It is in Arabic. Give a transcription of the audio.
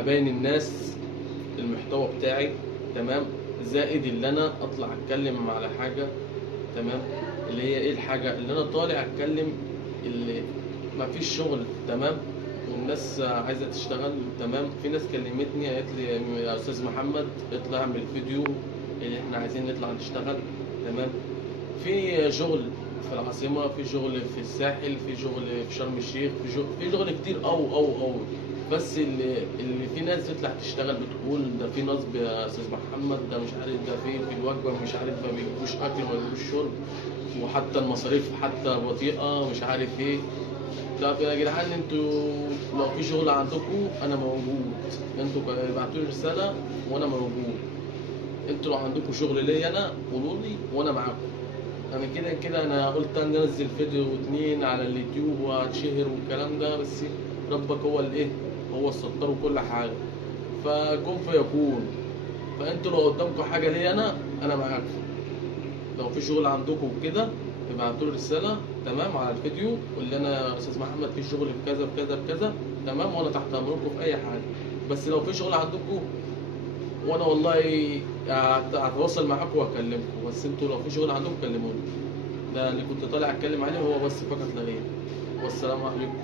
ابين الناس المحتوى بتاعي، تمام، زائد اللي انا اطلع اتكلم على حاجه، تمام، اللي هي ايه الحاجه اللي انا طالع اتكلم، اللي ما فيش شغل، تمام، والناس عايزه تشتغل، تمام. في ناس كلمتني قالت لي يا استاذ محمد اطلع اعمل فيديو، اللي احنا عايزين نطلع نشتغل، تمام. في شغل في العاصمه، في شغل في الساحل، في شغل في شرم الشيخ، في شغل كتير أوي. بس اللي في ناس تطلع تشتغل بتقول ده في نصب يا استاذ محمد، ده مش عارف، ده في الوجبه مش عارف ما بيجيبوش اكل ما بيجيبوش شرب، وحتى المصاريف حتى بطيئه مش عارف ايه. طب يا جدعان انتوا لو في شغل عندكم انا موجود، انتوا ابعتوا لي رساله وانا موجود. انتوا لو عندكم شغل ليا انا قولوا لي وانا معاكم. انا كده كده انا قلت انزل فيديو واتنين على اليوتيوب واتشهر والكلام ده، بس ربك هو الايه، هو الستار وكل حاجه، فكن فيكون. فانتوا لو قدامكم حاجه ليا انا معاكم. لو في شغل عندكم كده ابعتوا لي رساله، تمام، على الفيديو، واللي انا يا استاذ محمد في شغل في كذا في كذا في كذا، تمام، وانا تحت امركم في اي حاجه. بس لو في شغل عندكم وانا والله هتواصل معاكم واكلمكم، بس انتوا لو في شغل عندكم كلموني. ده اللي كنت طالع اتكلم عليه هو بس فقط لا غير. والسلام عليكم.